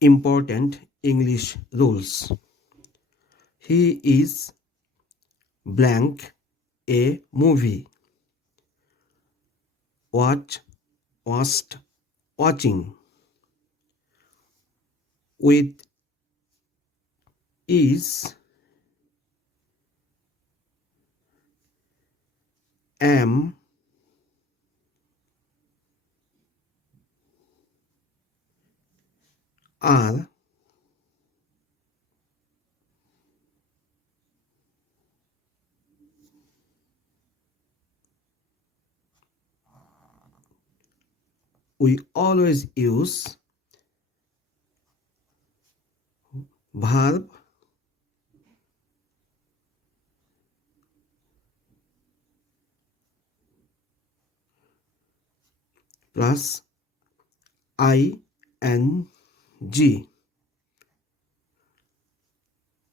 important English rules. He is blank a movie. Watched watching. With is am are we always use verb plus ing.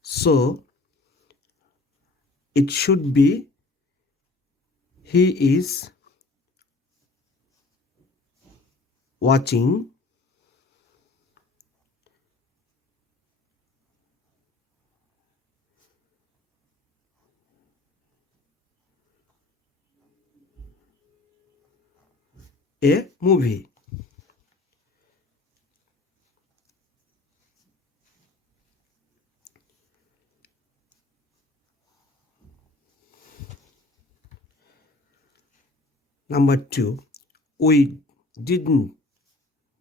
So it should be he is watching a movie. Number 2, we didn't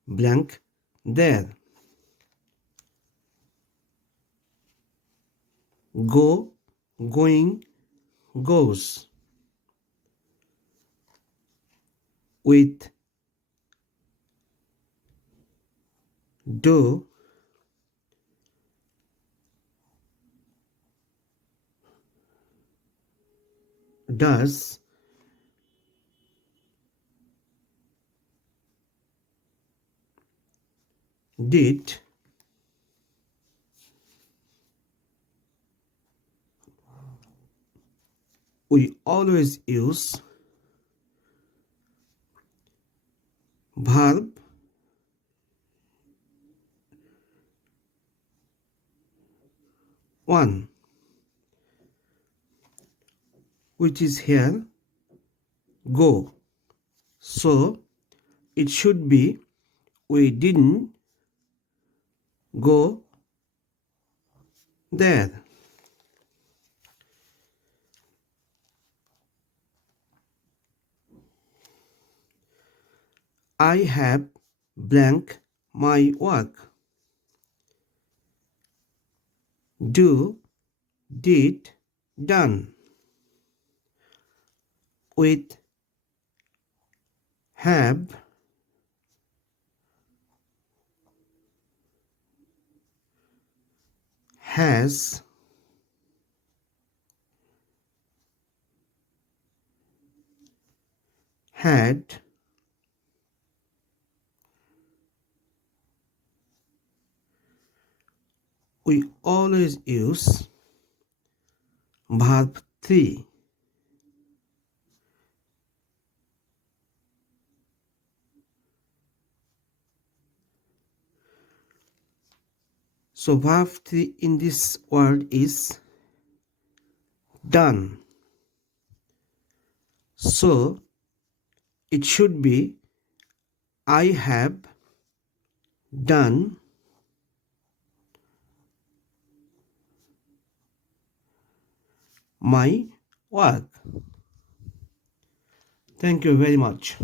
blank there. Go, going, goes. With, do, does, did, we always use verb one, which is here, go. So it should be we didn't go there. I have blank my work. Do, did, done. With, have, has, had, we always use verb 3. So verb 3 in this word is done. So it should be I have done my work. Thank you very much.